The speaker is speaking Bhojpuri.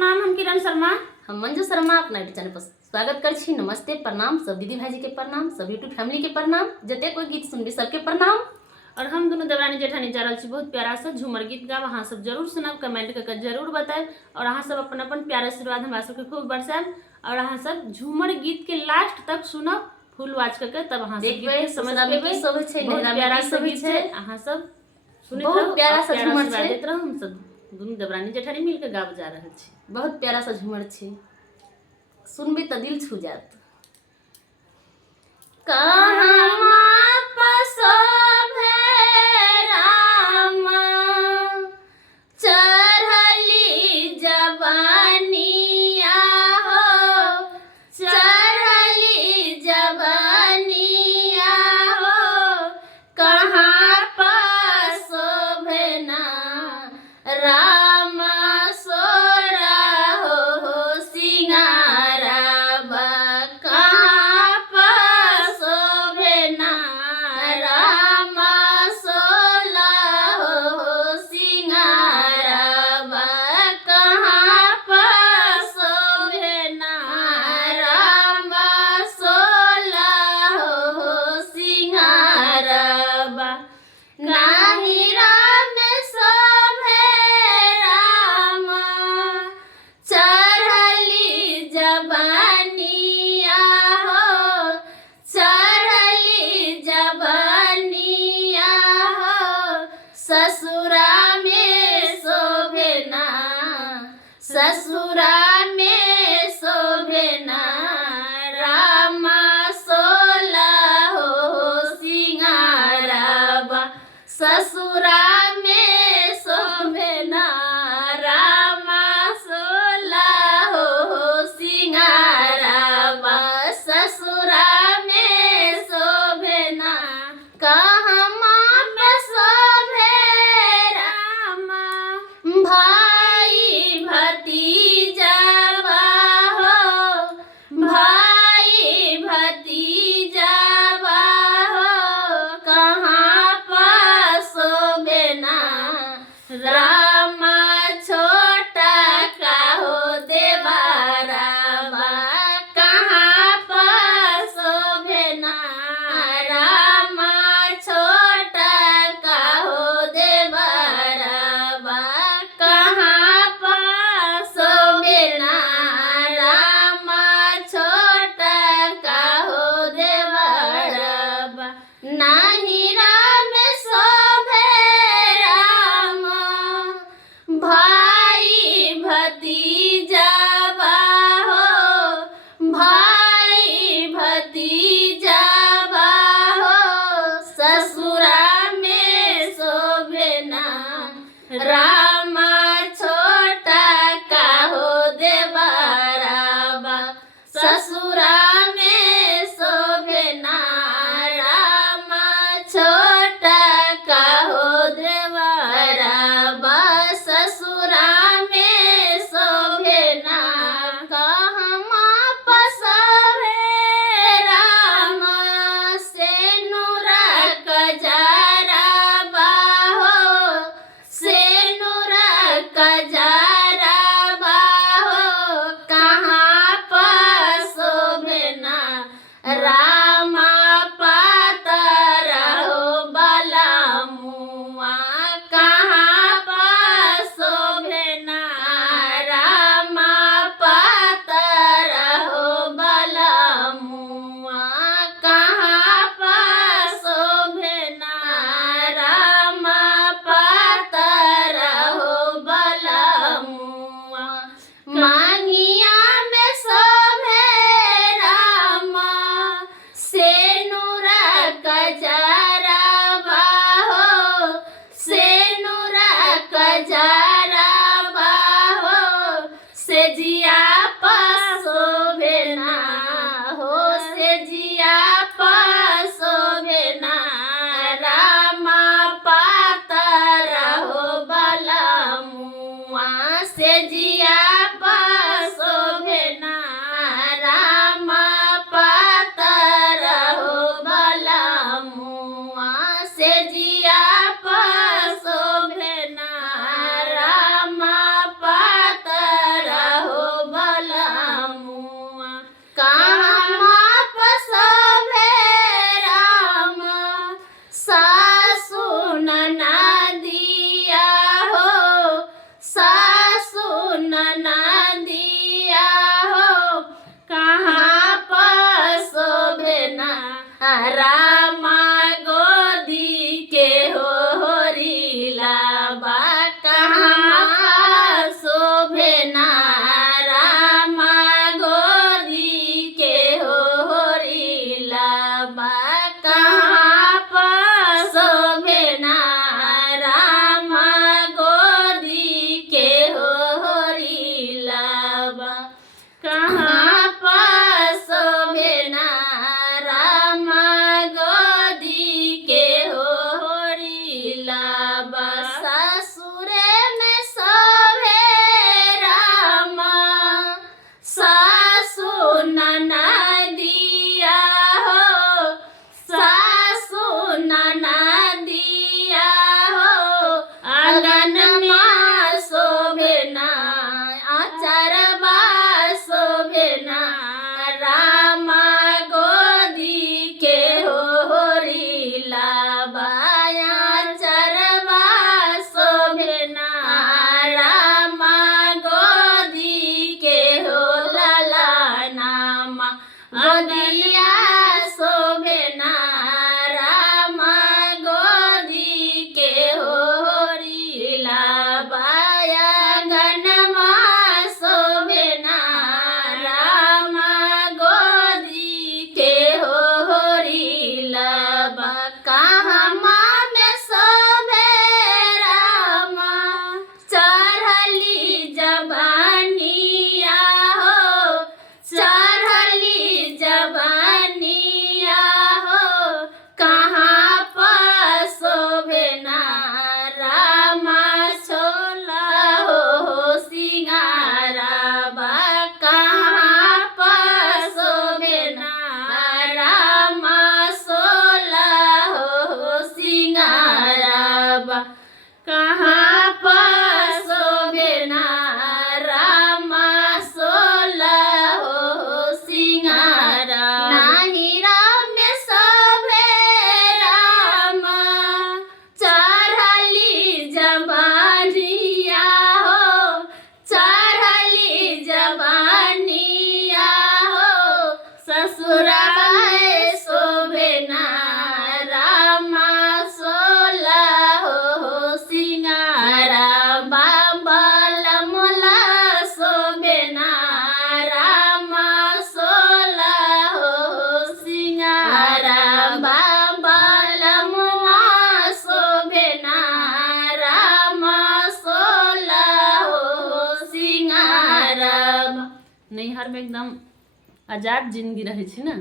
प्रणाम। हम किरण शर्मा, हम मंजू शर्मा अपना यूट्यूब चैनल पर स्वागत कर छी। नमस्ते, प्रणाम सब दीदी भाई के प्रणाम, सब यूट्यूब फैमिली के प्रणाम, जते कोई गीत सुनबी सबके प्रणाम। और हम दोनों देवरानी जेठानी जा रहा छी बहुत प्यारा सा झूमर गीत गाब। अहाँ सब जरूर सुनब, कमेंट करके जरूर बताएं और अहाँ सब अपन अपन प्यार आशीर्वाद हमरा सबके खूब बरसाएब। और अहाँ सब झूमर गीत के लास्ट तक सुनब, फुल वॉच करके, तब अहाँ सब देखबे समझ में पेबे। की सब छै, बहुत नहरा प्यारा में की सा सब गीत छै, है। अहाँ सब सुनैत बहुत रहू, प्यारा सा प्यारा झूमर आशीर्वाद छै। दैत रहू। हम सब दोनों देवरानी जेठानी मिलके गाब जा रहल छी। बहुत प्यारा सा झूमर छै, सुनबी तो दिल छू जात। कहाँ चढ़ली जवानिया हो, चढ़ली जवानिया हो, कहाँ पर शोभना राम सोरा हो सिंगाराबा, कहाँ पर शोभना राम सोला हो सिंगाराबा, कहाँ पर शोभना राम सोला हो सिंगाराबा, नाही राम शोभे राम चढ़ली जवानिया हो, चढ़ली जवानिया हो, ससुरा में शोभना, ससुरा में शोभना राम सोला हो सिंगाराबा, ससुरा में शोभना राम सोला हो सिंगाराबा, ससुरा में शोभना कहाँ पे शोभे राम, भाई भतीजावा हो, भाई भतीजावा हो, कहाँ पर शोभना राम छोटा का हो देवाराबा, कहाँ पर शोभना राम छोटा का हो देवाराबा, कहाँ पर शोभना राम छोटा का हो देवाराबा, नाही राम शोभे राम भाई भतीजावा हो, भाई भतीजावा हो, ससुरा में शोभना राम छोटा का हो देवाराबा, ससुरा में शोभना राम छोटा का हो देवाराबा, ससुरा में शोभना कहाँ पर शोभे राम, सेनुरा कजराबा हो, सेनुरा कजराबा हो, कहाँ पर शोभना राम पातरा हो बलमुआ, कहाँ पर शोभना राम पातरा हो बलमुआ, कहाँ पर शोभना राम पातरा हो बलमुआ। नैहर में एकदम आजाद जिंदगी रहे छी ना।